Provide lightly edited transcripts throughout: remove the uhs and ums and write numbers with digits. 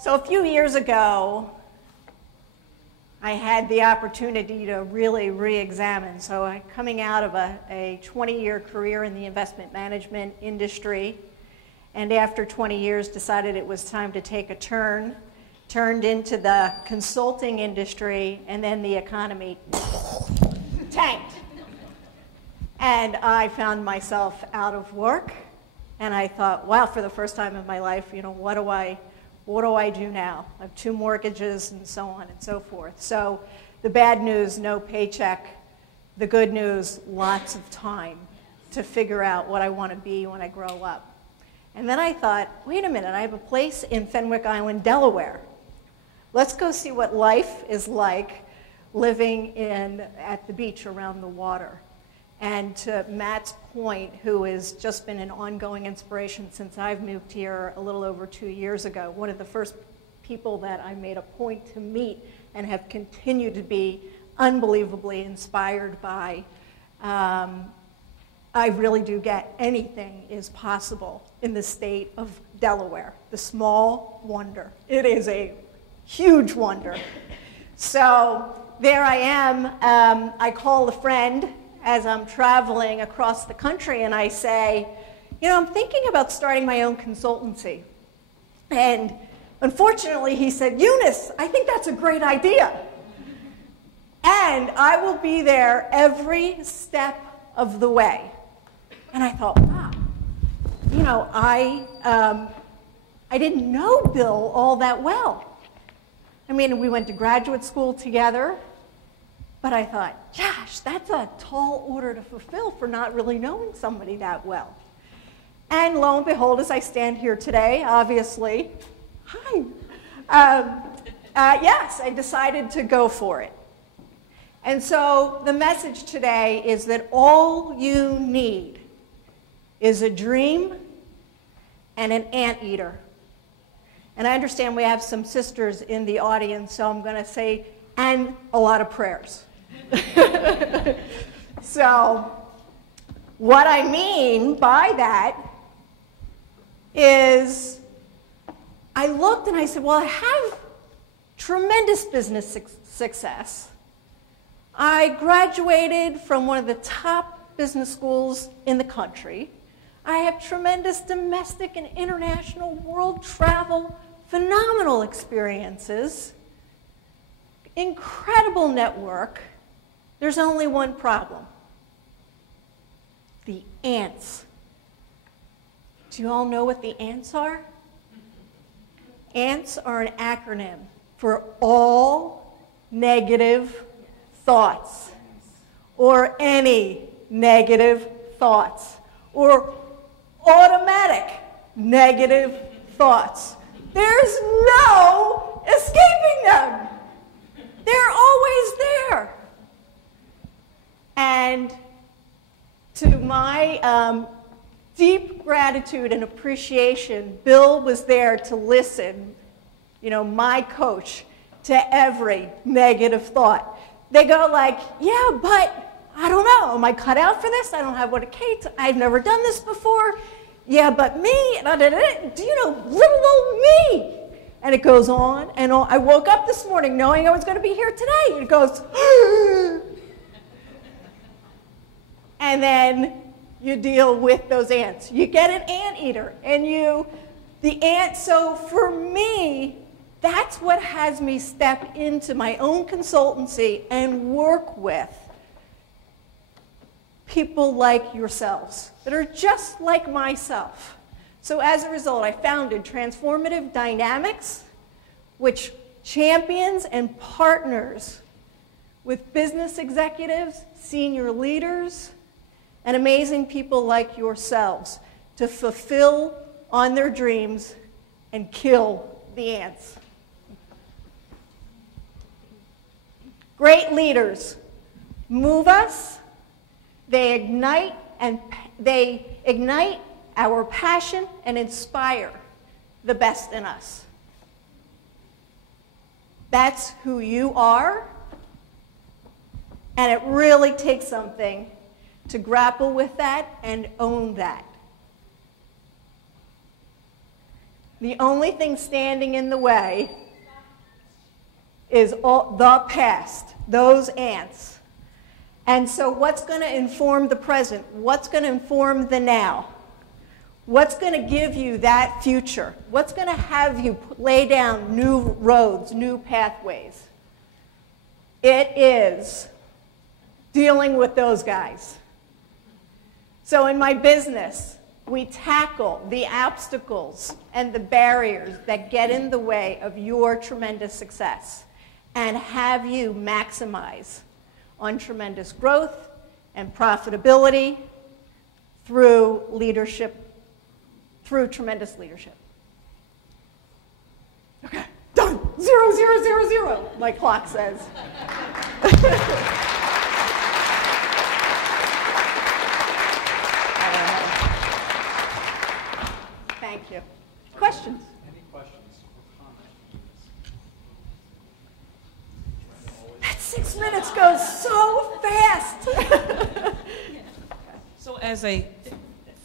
So a few years ago, I had the opportunity to really re-examine. So I'm coming out of a 20-year career in the investment management industry, and after 20 years decided it was time to take a turn, turned into the consulting industry, and then the economy tanked. And I found myself out of work, and I thought, wow, for the first time in my life, you know, what do I do now? I have 2 mortgages and so on and so forth. So the bad news, no paycheck. The good news, lots of time to figure out what I want to be when I grow up. And then I thought, wait a minute, I have a place in Fenwick Island, Delaware. Let's go see what life is like living at the beach around the water. And to Matt's point, who has just been an ongoing inspiration since I've moved here a little over 2 years ago, one of the first people that I made a point to meet and have continued to be unbelievably inspired by, I really do get anything is possible in the state of Delaware, the small wonder. It is a huge wonder. So there I am. I call a friend as I'm traveling across the country, and I say, you know, I'm thinking about starting my own consultancy. And unfortunately, he said, Eunice, I think that's a great idea. And I will be there every step of the way. And I thought, wow, you know, I didn't know Bill all that well. I mean, we went to graduate school together. But I thought, gosh, that's a tall order to fulfill for not really knowing somebody that well. And lo and behold, as I stand here today, obviously, hi, yes, I decided to go for it. And so the message today is that all you need is a dream and an anteater. And I understand we have some sisters in the audience, so I'm going to say, and a lot of prayers. So what I mean by that is I looked and I said, well, I have tremendous business success. I graduated from one of the top business schools in the country. I have tremendous domestic and international world travel, phenomenal experiences, incredible network. There's only one problem. The ants. Do you all know what the ants are? Ants are an acronym for all negative thoughts, or any negative thoughts, or automatic negative thoughts. There's no escaping them. They're always there. And to my deep gratitude and appreciation, Bill was there to listen, you know, my coach, to every negative thought. They go like, yeah, but I don't know. Am I cut out for this? I don't have what it takes. I've never done this before. Yeah, but me, do you know, little old me? And it goes on and on. I woke up this morning knowing I was going to be here today. And it goes, and then you deal with those ants. You get an anteater, and the ant. So for me, that's what has me step into my own consultancy and work with people like yourselves that are just like myself. So as a result, I founded Transformative Dynamics, which champions and partners with business executives, senior leaders, and amazing people like yourselves to fulfill on their dreams and kill the ants. Great leaders move us. They ignite our passion and inspire the best in us. That's who you are, and it really takes something to grapple with that and own that. The only thing standing in the way is the past, those ants. And so what's going to inform the present? What's going to inform the now? What's going to give you that future? What's going to have you lay down new roads, new pathways? It is dealing with those guys. So in my business, we tackle the obstacles and the barriers that get in the way of your tremendous success and have you maximize on tremendous growth and profitability through leadership, through tremendous leadership. Okay, done. 0, 0, 0, 0, my clock says. Thank you. Questions? Any questions or comments? That 6 minutes goes so fast. So as a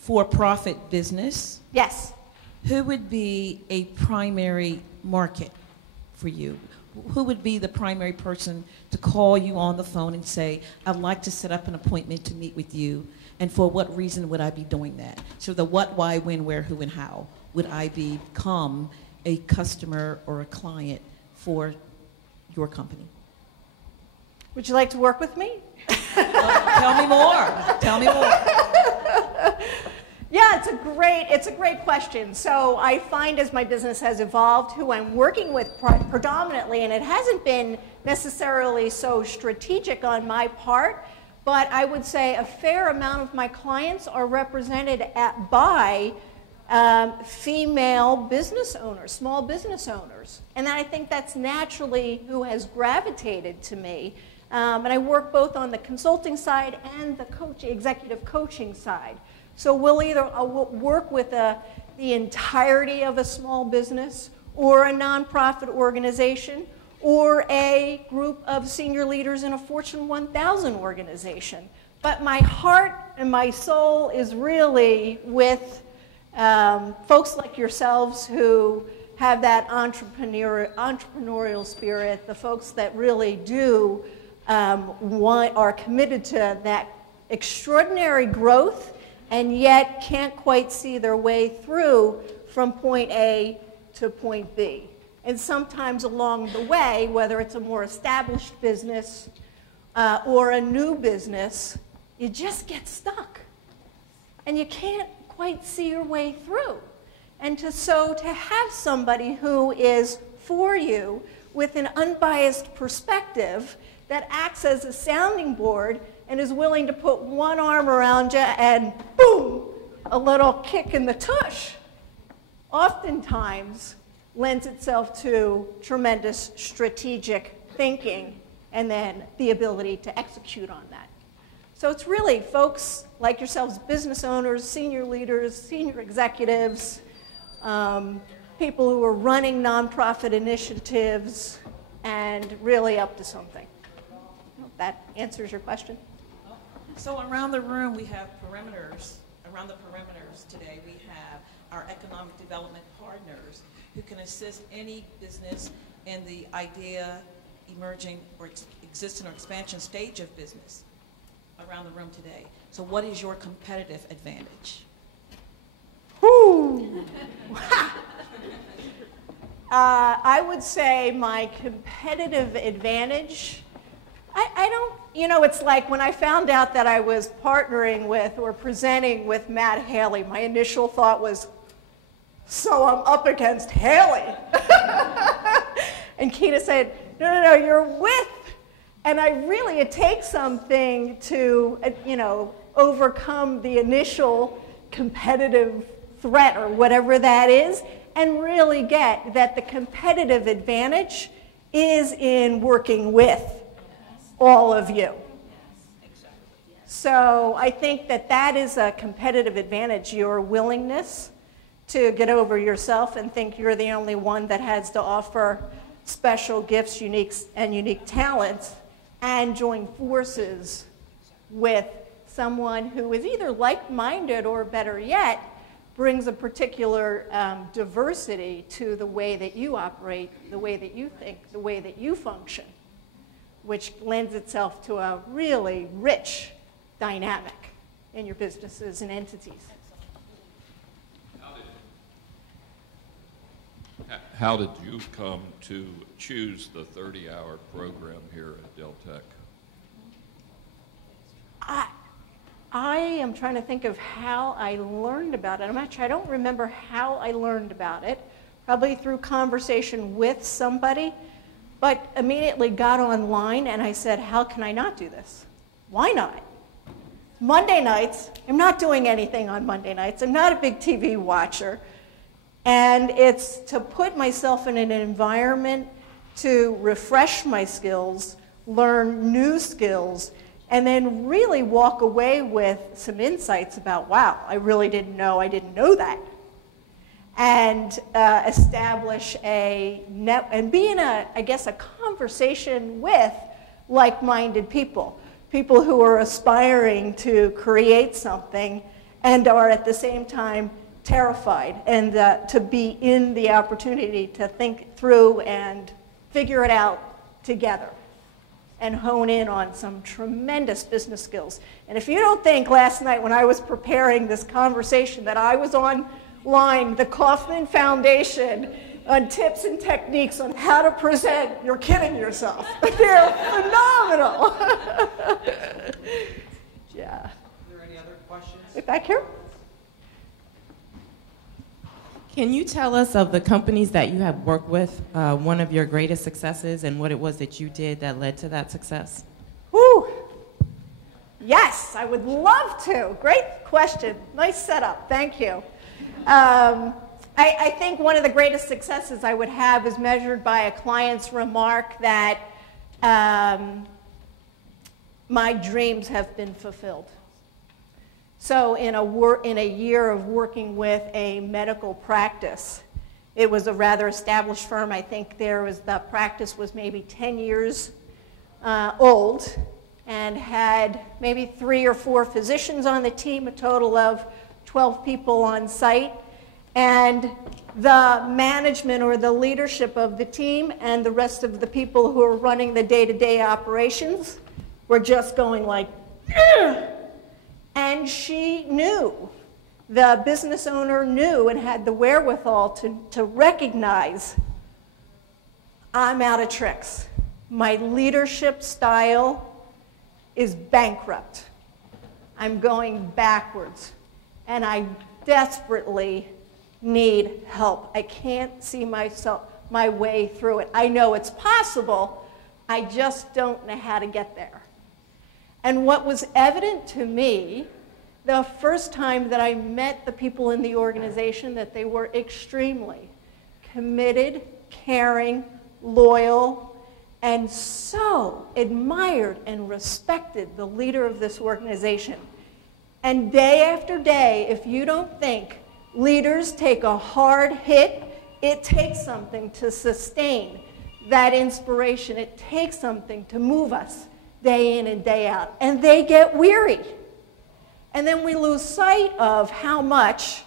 for-profit business, Yes. who would be a primary market for you? Who would be the primary person to call you on the phone and say, I'd like to set up an appointment to meet with you, and for what reason would I be doing that? So the what, why, when, where, who, and how would I become a customer or a client for your company? Would you like to work with me? Tell me more. Tell me more. Yeah, it's a great question. So I find as my business has evolved, who I'm working with predominantly, and it hasn't been necessarily so strategic on my part, but I would say a fair amount of my clients are represented by female business owners, small business owners. And I think that's naturally who has gravitated to me. And I work both on the consulting side and the executive coaching side. So we'll either work with the entirety of a small business or a nonprofit organization or a group of senior leaders in a Fortune 1000 organization. But my heart and my soul is really with folks like yourselves who have that entrepreneurial spirit, the folks that really do are committed to that extraordinary growth and yet can't quite see their way through from point A to point B. And sometimes along the way, whether it's a more established business or a new business, you just get stuck. And you can't quite see your way through. And so to have somebody who is for you with an unbiased perspective that acts as a sounding board and is willing to put one arm around you and boom, a little kick in the tush, oftentimes lends itself to tremendous strategic thinking and then the ability to execute on that. So it's really folks like yourselves, business owners, senior leaders, senior executives, people who are running nonprofit initiatives and really up to something. I hope that answers your question. So around the room, we have perimeters. Around the perimeters today, we have our economic development partners who can assist any business in the idea, emerging, or existing or expansion stage of business around the room today. So what is your competitive advantage? Whew. I would say my competitive advantage, I don't, it's like when I found out that I was partnering with or presenting with Matt Haley, my initial thought was, so I'm up against Haley. And Keena said, no, you're with. And it takes something to, overcome the initial competitive threat or whatever that is, and really get that the competitive advantage is in working with all of you. So I think that is a competitive advantage, your willingness to get over yourself and think you're the only one that has to offer special gifts, unique talents, and join forces with someone who is either like-minded or, better yet, brings a particular diversity to the way that you operate, the way that you think, the way that you function, which lends itself to a really rich dynamic in your businesses and entities. How did you come to choose the 30-hour program here at Deltec? I am trying to think of how I learned about it. I don't remember how I learned about it, probably through conversation with somebody, but immediately got online and I said, how can I not do this? Why not? Monday nights, I'm not doing anything on Monday nights. I'm not a big TV watcher. And it's to put myself in an environment to refresh my skills, learn new skills, and then really walk away with some insights about, wow, I really didn't know that. And establish a net, and be in a conversation with like-minded people, people who are aspiring to create something and are at the same time terrified, and to be in the opportunity to think through and figure it out together and hone in on some tremendous business skills. And if you don't think last night when I was preparing this conversation that I was online, the Kauffman Foundation, on tips and techniques on how to present, you're kidding yourself. They're phenomenal. Yeah. Are there any other questions? Back here? Can you tell us of the companies that you have worked with, one of your greatest successes, and what it was that you did that led to that success? Whew. Yes, I would love to. Great question. Nice setup. Thank you. I think one of the greatest successes I would have is measured by a client's remark that my dreams have been fulfilled. So in a year of working with a medical practice, it was a rather established firm. I think the practice was maybe 10 years old and had maybe 3 or 4 physicians on the team, a total of 12 people on site. And the management or the leadership of the team and the rest of the people who are running the day-to-day operations were just going like, ugh! And she knew, the business owner knew and had the wherewithal to recognize, I'm out of tricks. My leadership style is bankrupt. I'm going backwards. And I desperately need help. I can't see my way through it. I know it's possible. I just don't know how to get there. And what was evident to me the first time that I met the people in the organization, that they were extremely committed, caring, loyal, and so admired and respected the leader of this organization. And day after day, if you don't think leaders take a hard hit, it takes something to sustain that inspiration. It takes something to move us day in and day out. And they get weary. And then we lose sight of how much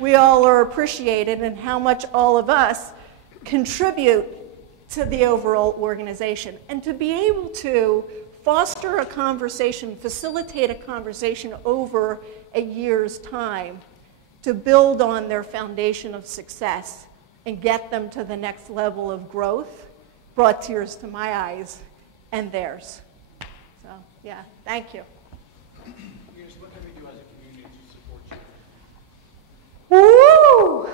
we all are appreciated and how much all of us contribute to the overall organization. And to be able to foster a conversation, facilitate a conversation over a year's time to build on their foundation of success and get them to the next level of growth brought tears to my eyes and theirs. So, yeah, thank you. Eunice, what can we do as a community to support you? Woo!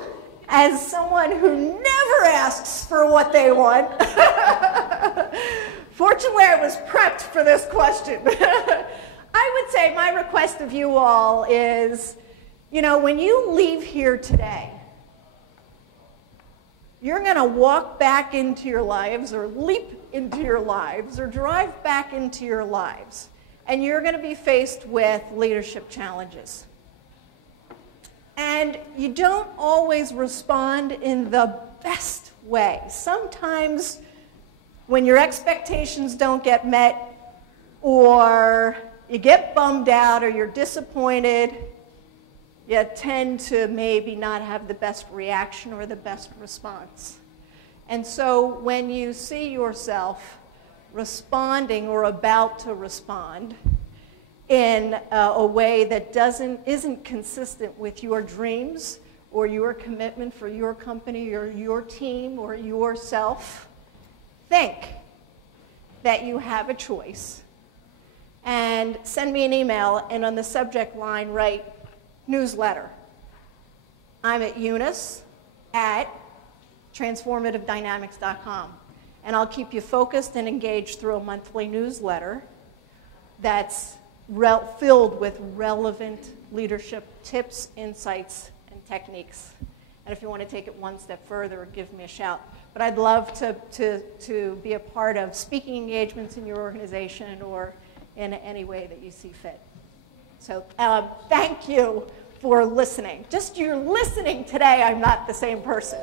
As someone who never asks for what they want, fortunately I was prepped for this question. I would say my request of you all is, you know, when you leave here today, you're going to walk back into your lives or leap into your lives or drive back into your lives, and you're going to be faced with leadership challenges. And you don't always respond in the best way. Sometimes when your expectations don't get met, or you get bummed out, or you're disappointed, you tend to maybe not have the best reaction or the best response. And so when you see yourself responding or about to respond in a way that isn't consistent with your dreams or your commitment for your company or your team or yourself, think that you have a choice. And send me an email, and on the subject line write newsletter. I'm at Eunice at transformativedynamics.com. And I'll keep you focused and engaged through a monthly newsletter that's filled with relevant leadership tips, insights, and techniques. And if you want to take it one step further, give me a shout. But I'd love to be a part of speaking engagements in your organization or in any way that you see fit. So thank you for listening. Just you're listening today, I'm not the same person.